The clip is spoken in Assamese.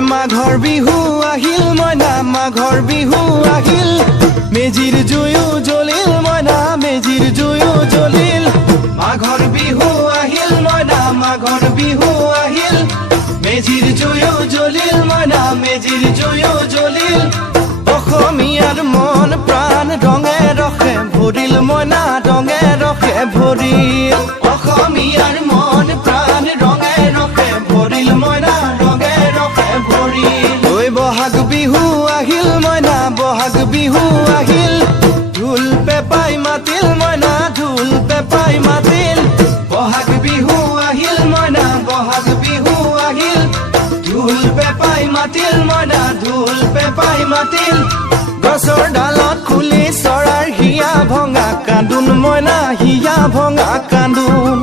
মাঘৰ বিহু আহিল মইনা মাঘৰ বিহু আহিল মেজিৰ জুয়ো জ্বলিল মইনা মেজিৰ জুয়ো জ্বলিল মাঘৰ বিহু আহিল মইনা মাঘৰ বিহু আহিল মেজিৰ জুয়ো জ্বলিল মইনা মেজিৰ জুয়ো জ্বলিল অসমীয়াৰ মন প্ৰাণ ৰঙে ৰসে ভৰিল মইনা ৰঙে ৰসে ভৰিল অসমীয়াৰ মন প্ৰাণ ৰঙে ৰসে ভৰিল মইনা ৰঙে ৰসে ভৰিল ঐ বহাগ বিহু আহিল মইনা বহাগ বিহু আহিল ঢোল পেপাই মাতিল মইনা ঢোল পেপাই মাতিল বহাগ বিহু আহিল মইনা বহাগ বিহু আহিল ঢোল পেপাই মাতিল মইনা ঢোল পেপাই মাতিল গছৰ ডালত খুলি চৰাৰ হিয়া ভঙা কান্দোন মইনা হিয়া ভঙা কান্দোন